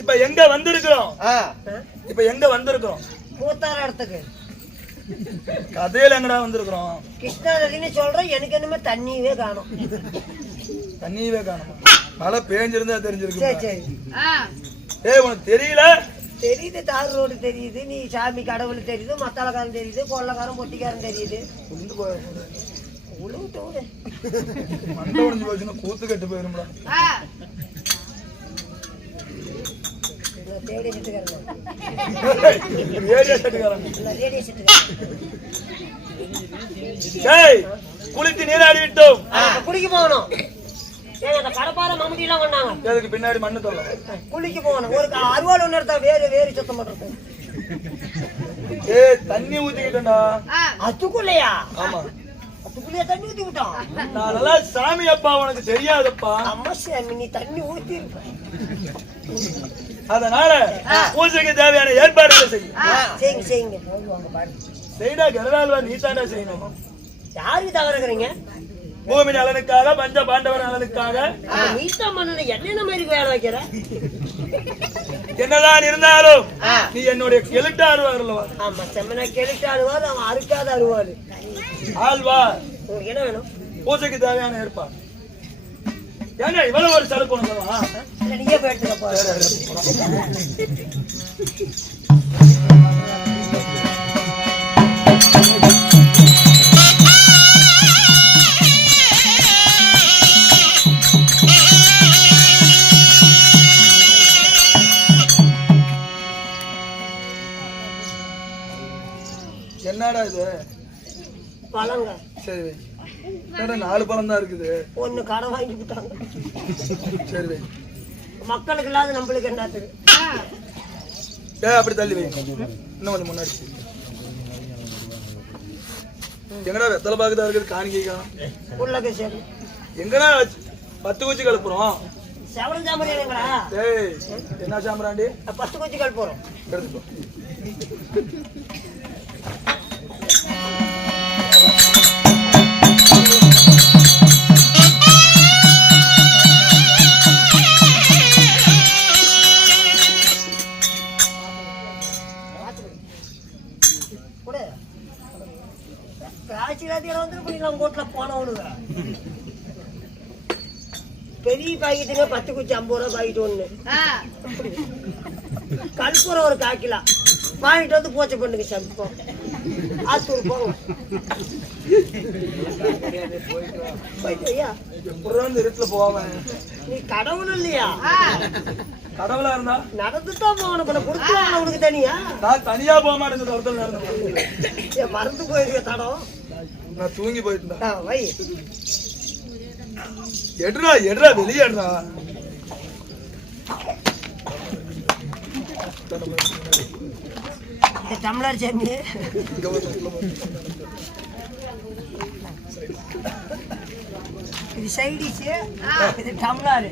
இப்ப எங்க வந்திருக்கிறோம்? இப்ப எங்க வந்திருக்கிறோம்? மூத்தார இடத்துக்கு. கதையில எங்கடா வந்திருக்கிறோம்? கிருஷ்ணா நதின்னு சொல்றேன் எனக்கு என்னமே தண்ணியவே காணும். தண்ணியவே காணும். மழை பேஞ்சிருந்தா சரி தெரிஞ்சிருக்கு சரி ஏய் உனக்கு தெரியல? தெரியுது தார் ரோடு தெரியுது நீ சாமி கடவுள் தெரியுது மத்தாளக்காரன் தெரியுது கொள்ளக்காரன் பொட்டிக்காரன் தெரியுது. உண்டு போய் உழுவிட்டு விடு. மண்டை உடைஞ்சு போச்சுன்னா கூத்து கட்டு போயிரும்டா. ரேடியோ செட்டுக்காரன் ஏரியா செட்டுக்காரங்க ரேடியோ செட்டுக்காரன் ஏய் குளித்து நீராடி விட்டோம் குளிக்க போகணும் ஏங்க அந்த கடப்பார அதுக்கு பின்னாடி மண்ணு தொல்லை குளிக்க போகணும் ஒரு க- அருவாள் ஒன்று எடுத்தா வேறு வேறு சுத்தம் பண்றது ஏ தண்ணி ஊத்திக்கிட்டேன்டா அதுக்குள்ளையா ஆமா அதுக்குள்ளேயே தண்ணி ஊத்தி விட்டோம் நான் நல்லா சாமி அப்பா உனக்கு தெரியாதப்பா அம்மா சாமி நீ தண்ணி ஊத்தி இருப்ப. அதனால பூஜைக்கு தேவையான ஏற்பாடுகளை செய்யும் செய்யுங்க செய்டா கருடால்வா நீ தாண்டா செய்யணும். யாருக்கு தவறுகிறீங்க பூமி நலனுக்காக பஞ்ச பாண்டவர் நலனுக்காக. நீ தான் பண்ணணும் என்னென்ன மாதிரி வேலை வைக்கிற? என்னதான் இருந்தாலும் நீ என்னுடைய எழுட்டாறு வரலவா ஆமா செம்மனை கெளுட்டு அழுவாது அவன் அறுக்காத அழுவாது ஆழ்வா உங்களுக்கு என்ன வேணும்? பூஜைக்கு தேவையான ஏற்பாடு. ஏங்க இவ்வளவு ஒரு உனக்குவா இல்ல நீயே போய் எடுத்துக்க போ. என்னடா இது? பழங்க சரி. என்னடா நாலு பழம் தான் இருக்குது? ஒண்ணு கடை வாங்கி விட்டாங்க. சரி மக்களுக்கு இல்லாத நம்மளுக்கு என்னத்துக்கு ஏ அப்படி தள்ளி வை. இன்னும் கொஞ்சம் முன்னாடி எங்கடா வெத்தலை பாக்குதா இருக்குது? காணிக்கை காணும் உள்ளக சரி எங்கடா பத்து குச்சி கலப்புறோம்? செவன் சாமரியானுங்களா ஏய் என்ன சாம்பிராண்டி? பத்து குச்சி கல் போறோம் எடுத்துக்கோ கூட காய்ச்சி ராத்தியில வந்து பண்ணிக்கலாம் கோட்டில் போனவனுங்க. பெரிய பாக்கெட்டுங்க பத்து குச்சி ஐம்பது ரூபா பாக்கெட் ஒண்ணு. கற்பூரம் ஒரு கால் கிலோ. வாங்கிட்டு வந்து பூச்சை பண்ணுங்க சம்பம் ஆத்தூர் போங்க. போயிட்டு ஐயா இருட்டுல நீ கடவுள் இல்லையா? கடவுளா இருந்தா? நடந்து தான் போகணும் பண்ண கொடுத்துருவாங்க உனக்கு தனியா? நான் தனியா போக மாட்டேன் இந்த தரத்துல நடந்து மறந்து போயிருக்க தடம்? நான் தூங்கி போயிட்டேன் வை. எடுறா எடுறா வெளியே எடுறா. இந்த டம்ளர் சாமி இங்க வந்து உள்ள போ. இது சைடிஷ். இது டம்ளர்.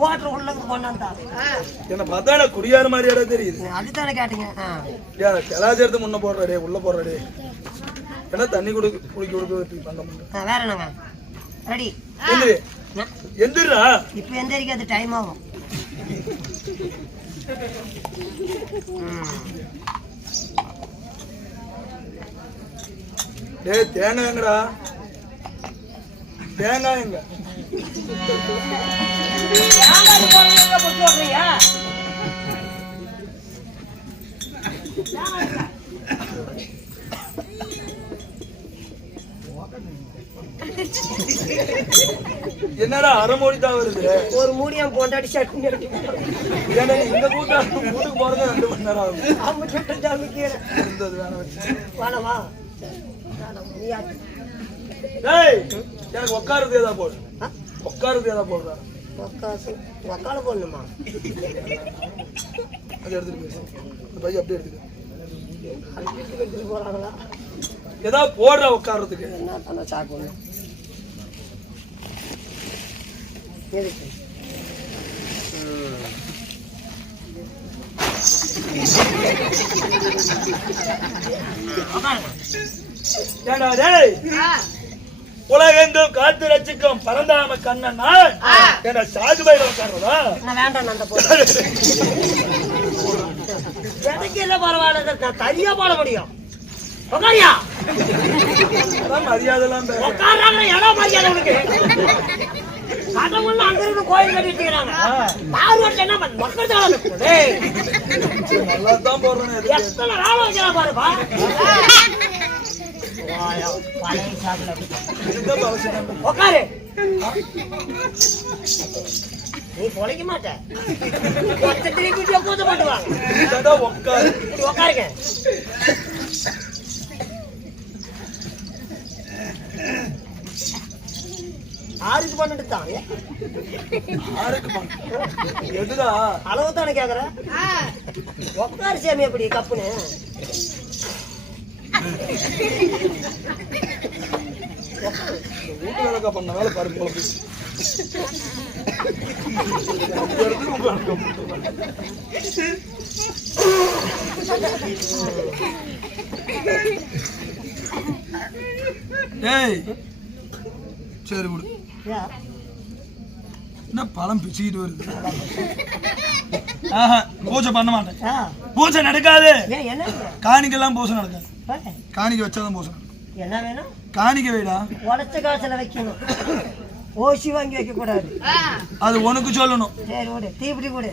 வாட்டர் உள்ள கொண்டாந்தா. என்ன பார்த்தா குடியார மாதிரியாடா தெரியுது. அதுதானே கேட்டீங்க. கலாச்சாரத்தை முன்ன போடுறடே உள்ள போடுறடே ஏன்னா தண்ணி குடி குடிக்க கொடுக்க பண்ண வேற என்னங்க? ரெடி. எந்திரி. எந்திரா இப்போ எந்திரிக்க அது டைம் ஆகும். டேய் தேங்காய் எங்கடா தேங்காய் எங்க ஏங்க இது போடுறீங்க, பொட்டு போடுறீங்க? என்னடா அரை மொழி தான் வருது? ஒரு மூடியம் பொண்டாட்டி சட்னி ஏன்னா இந்த கூட்டம் வீட்டுக்கு போறது ரெண்டு மணி நேரம் ஆகும். அவங்க சுட்டு இருந்தது வேணாம் வேணாமா. டேய் எனக்கு உட்காருது ஏதா போடு? உட்காருது ஏதா போடுறா உக்காசு. உக்கால போடணுமா? அது எடுத்துட்டு போயிடு இந்த பையன் அப்படியே எடுத்துக்க. எடுத்துட்டு போறாங்களா? ஏதாவது போடுறா என்ன தானே எதுக்கு? டேய். உலகெங்கும் காத்து ரசிக்கும் பரந்தாம கண்ணன் என்ன சாகு பயில உட்கார்றதா எனக்கு என்ன பரவாயில்ல தனியா பாட முடியும். உட்காரியா அதான் மரியாதை எல்லாம் பேச. உட்கார்றாங்க இடம் மரியாதை உனக்கு? கடவுள் அங்க இருந்து கோயில் கட்டி வச்சுக்கிறாங்க பார்வட்டு என்ன பண்ண மக்கள் தான் டேய் நல்லா தான் போடுறேன்? எத்தனை பாருப்பா. உட்காரு. நீ பொழைக்க மாட்ட ஒத்த திருப்பி கூத்த மாட்டுவாங்க உட்காருங்க ஆறுக்கு பண்ணிட்டு தான். அளவு தானே கேக்குற? உட்காரு சாமி அப்படி கப்புன்னு. வீட்டு வேலைக்கா பண்ண வேலை பாரு போல போய். அந்த இடத்துக்கு உட்கார்ந்து. ஏய் சரி விடு? என்ன பழம் பிச்சுக்கிட்டு வருது பூஜை பண்ண மாட்டேன் பூஜை நடக்காது காணிக்கெல்லாம் பூஜை நடக்காது காணிக்கை வச்சாதான் நடக்கும் என்ன வேணும்? காணிக்கை வைடா. உடச்ச காசுல வைக்கணும். ஓசி வாங்கி வைக்க கூடாது அது உனக்கு சொல்லணும். சரி விடு தீப்பிடி கொடு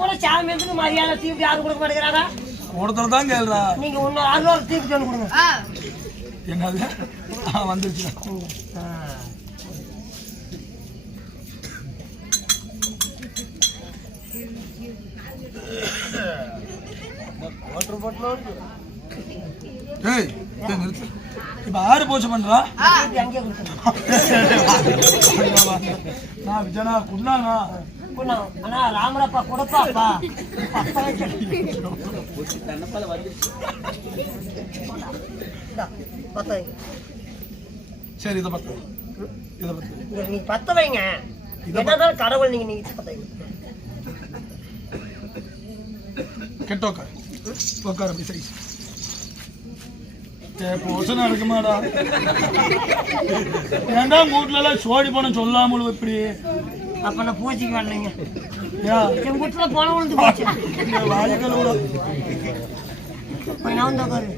கூட சாமி எதுக்கு மரியாதை தீப்பிடி யாரும் கொடுக்க மாட்டேங்கிறாங்க ஒருத்தர் தான் கேளுடா நீங்க இன்னொரு அறுநூறு தீப்பிடி ஒன்று கொடுங்க. என்னது? ஆ வந்துருச்சு. இப்ப ஆறு பூஜை பண்றா? நான் விஜயனா குண்டானா குண்ணா, அண்ணா ராமரப்பா கொடுப்பாப்பா. சரி இதை பத்து. இதை பத்து. நீங்க பத்த வைங்க. என்னதான் கடவுள் நீங்க நீங்க பத்த வைங்க. கெட்ட உட்கார் உட்கார் அப்படி சைஸ் ஏ போசனை நடக்குமாடா ஏன்டா வீட்டுல எல்லாம் சோடி போன சொல்லாமல் இப்படி? அப்ப நான் பூஜைக்கு வரலைங்க என் வீட்டுல போன விழுந்து போச்சு. விட போய் நான் வந்து உட்காரு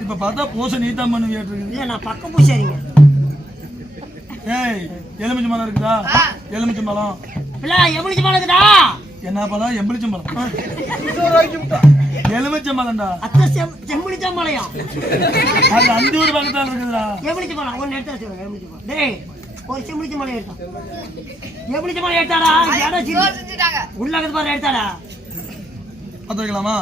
இப்ப பார்த்தா பூசை நீதான் பண்ணுவியாட்டு நான் பக்க பூசாரிங்க ஏய் எலுமிச்சை மரம் இருக்குதா? எலுமிச்சை மரம் இல்ல எப்படி பழகுதா என்ன பழம்? எம்பளிச்சம் பழம். எலுமிச்சை மரம்டா அத்தை செம் செம்பிடிச்சா மலையம் அது அஞ்சூர் பக்கத்தால இருக்குதுடா. எம்பிடிச்ச மலம் ஒன்னு எடுத்து வச்சுக்கோங்க எம்பிடிச்ச மலம் டேய் ஒரு செம்பிடிச்ச மலை எடுத்தான் எம்பிடிச்ச மலை எடுத்தாடா? இடம் சின்ன உள்ள இருக்குது பாரு எடுத்தாடா. பத்த வைக்கலாமா?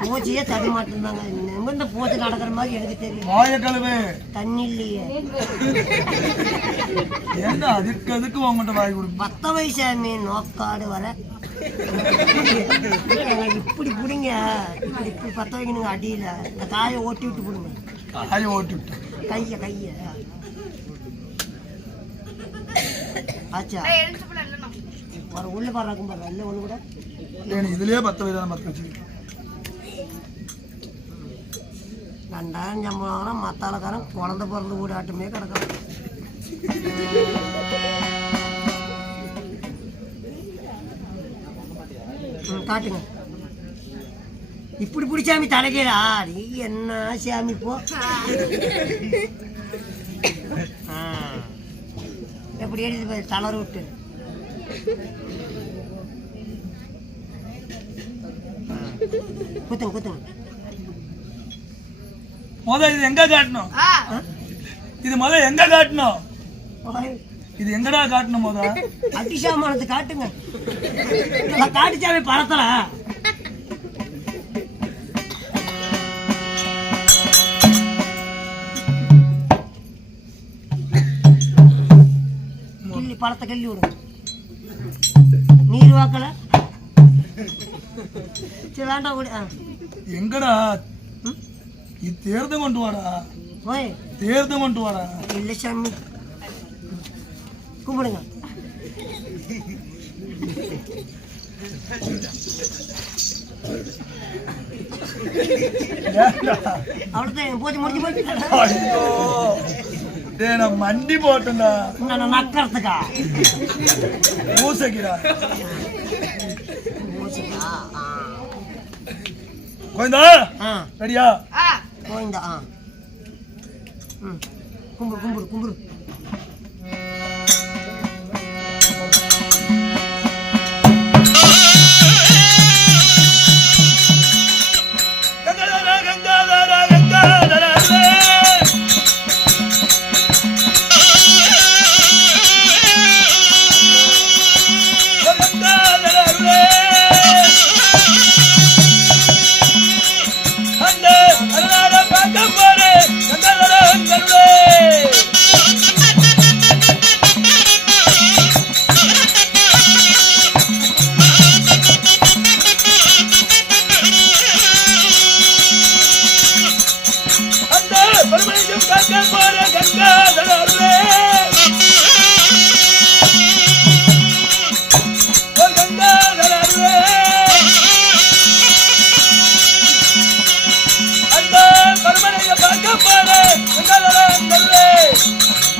பூஜையே தடி மாட்டிருந்தாங்க நிமிர்ந்த பூஜை நடக்கிற மாதிரி எனக்கு தெரியும். வாய கழுவு தண்ணி இல்லையே. அதுக்கு அதுக்கு உங்ககிட்ட வாய் கொடுக்கும் பத்த வயசாமி நோக்காடு வர. இப்படி பிடிங்க. இப்படி இப்படி பத்த வைக்கணுங்க அடியில. இந்த காயை ஓட்டி விட்டு பிடுங்க. காய ஓட்டி விட்டேன் கைய கைய. ஆச்சா? ஒரு உள்ள பாடுறாக்கும் பாரு இல்ல ஒண்ணு கூட. இதுலயே பத்து வயதான பத்து வச்சு ரெண்டாயிரம் சம்பளம் மத்தாளக்காரன் குழந்த பிறந்து வீடு ஆட்டுமே கிடக்கும். காட்டுங்க. இப்படி பிடிச்சாமி சாமி தலைக்கீழா நீ என்ன சாமி போ எப்படி எடுத்து போய் தளர விட்டு. குத்துங்க குத்துங்க. முத இது எங்க காட்டணும்? இது முத எங்க காட்டணும். இது எங்கடா காட்டணும் முத? அட்டிசாமானத்தை காட்டுங்க. நான் காட்டிச்சாவே பழத்தல பழத்தை கிள்ளி விடுங்க நீர் வாக்கல? சரி வேண்டாம். எங்கடா? நீ தேர்ந்து கொண்டு வாடா. தேர்ந்து கொண்டு வாடா. இல்லை சாமி. கும்பிடுங்க. மண்டி போட்டேன்டா. நான் நக்கறதுக்கா? ஆ. கோயந்தா ரெடியா? இந்த ஆ. ம். கும்புரு கும்புரு கும்புரு பரமனைய பார்க்க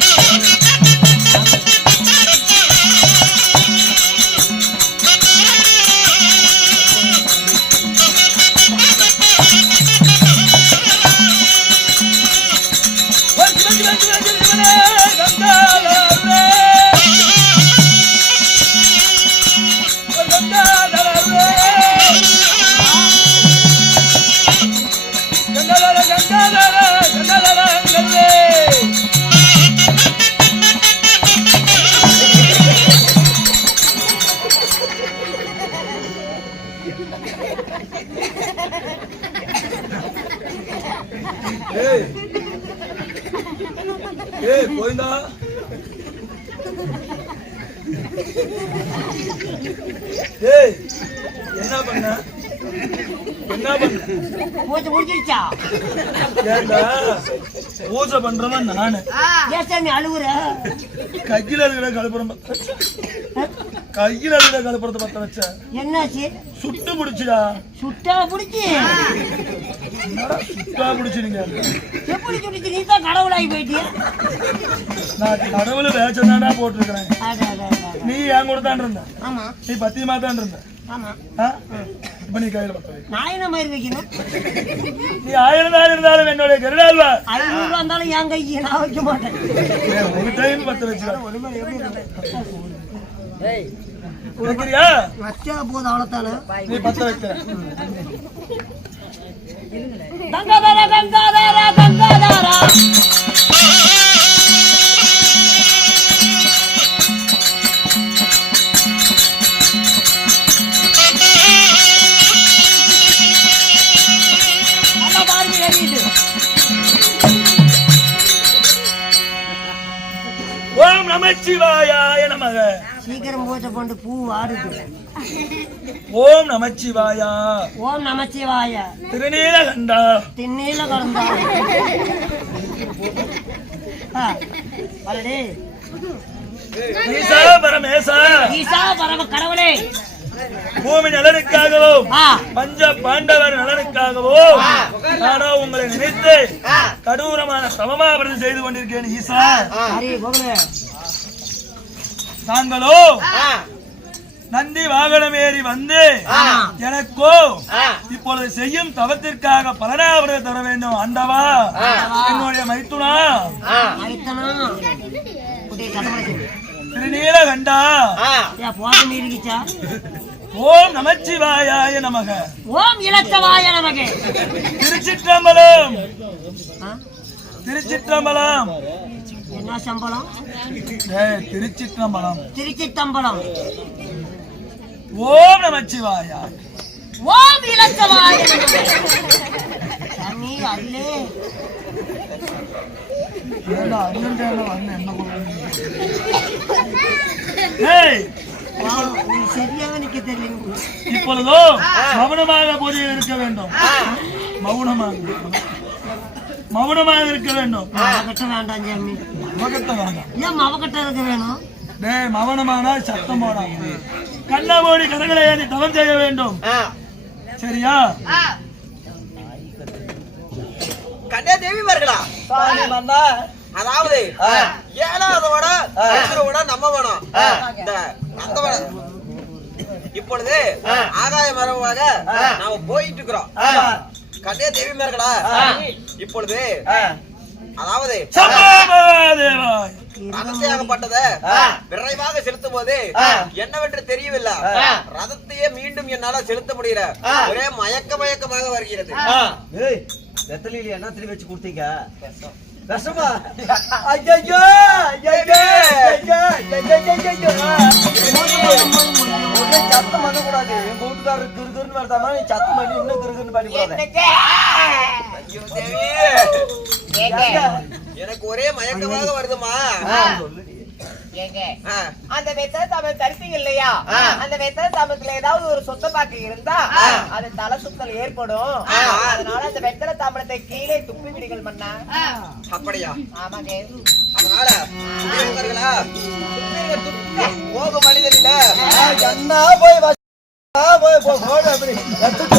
கங்காதர கங்காதர கங்காதர முடிச்சிருச்சா ஏண்டா? பூஜை பண்றவன் நானு. ஏன் சாமி அழுகுற கையில இருக்கிற கலப்புறம் கையில இருக்கிற கலப்புறத்தை பத்த வச்ச. என்னாச்சு? சுட்டு பிடிச்சிடா சுட்டா பிடிச்சி சுட்டா பிடிச்சிருங்க எப்படி சுட்டுச்சு நீ தான் கடவுளாகி போயிட்டியா. நான் கடவுள் வேச்சதாண்டா போட்டிருக்கிறேன். நீ என் கூட தான் இருந்த. ஆமா. நீ பத்தியமா தான் இருந்த. ஆமா? இப்ப நீ கையில என்ன மாதிரி வைக்கணும். நீ ஆயிரம் நாள் இருந்தாலும் என்னுடைய கருடால்வா ஐநூறு ரூபா இருந்தாலும் என் கைக்கு நான் வைக்க மாட்டேன். ஒரு டைம் பத்த? வைக்கிறியா வச்சா போதும் அவ்வளோத்தானே நீ பத்த வைக்கிற. கங்காதாரா கங்காதாரா கங்காதாரா நமச்சிவாயாய நமக. சீக்கிரம் பூஜை போட்டு பூ ஆடுது ஓம் நமச்சிவாயா. ஓம் நமச்சிவாய. திருநீலகண்டா. கலந்தா வரடே ஈசா பரமேசா. ஈசா பரம கடவுளே. பூமி நலனுக்காகவும் பஞ்ச பாண்டவர் நலனுக்காகவும் நானோ உங்களை நினைத்து கடூரமான தவமாவிரதம் செய்து கொண்டிருக்கேன் ஈசா. நாங்களோ நந்தி வாகனம் ஏறி வந்து. எனக்கோ இப்பொழுது செய்யும் தவத்திற்காக பலனாவிரதம் தர வேண்டும். ஆண்டவா என்னுடைய மைத்துனா? போதும் இருக்கிச்சா ஓம் நமச்சிவாயாய நமக. ஓம் இலக்கவாய நமக்கு திருச்சிற்றம்பலம்? திருச்சிற்றம்பலம். என்ன சம்பளம்? திருச்சிற்றம்பலம். திருச்சி தம்பளம் ஓம் நமச்சிவாயா. ஓம் இலக்கவாய சாமி அல்லே. இப்பொழுதோ மௌனமாக பூஜையில் இருக்க வேண்டும். மௌனமாக. மௌனமாக இருக்க வேண்டும். மவக்கட்ட வேண்டாம் சாமி மகத்த வேண்டாம். ஏன் மவக்கட்ட இருக்க வேணும்? டேய் மௌனமானா சத்தம் போடாம கண்ணா மூடி கரங்களை ஏந்தி தவம் செய்ய வேண்டும். சரியா? கண்ணே சுவாமி மன்னா. அதாவது ஏழாவதோட அசுரவோட நம்ம வேணும் இந்த நந்தவன இப்பொழுது ஆகாய மரமாக நாம போயிட்டு இருக்கிறோம் கண்ணே தேவிமார்களா இப்பொழுது அதாவது ரதத்தையாகப்பட்டத விரைவாக செலுத்தும் போது என்னவென்று தெரியவில்லை. ரதத்தையே மீண்டும் என்னால செலுத்த முடியல. ஒரே மயக்க மயக்கமாக வருகிறது. வெத்தலையில என்ன திருப்பி வச்சு கொடுத்தீங்க? விஷமா ஐயோ சத்தம் பண்ணக்கூடாது எங்க வீட்டுக்காரர் கிருகிருன்னு வருதாமா நீ சத்தம் பண்ணி இன்னும் பண்ணி போடாத தேவி எனக்கு ஒரே மயக்கமாக வருதுமா சொல்லுடி ஏங்க. அந்த வெத்தலை தாமரை தரிப்பீங்க இல்லையா? அந்த வெத்தலை தாமரத்துல ஏதாவது ஒரு சொத்த பாக்கு இருந்தா அது தலை சுத்தல் ஏற்படும். அதனால அந்த வெத்தலை தாமரத்தை கீழே துப்பி விடுங்கள் மன்னா. அப்படியா? ஆமாங்க. அதனால போக மனிதனில என்ன போய் வா. போய் போ. போடு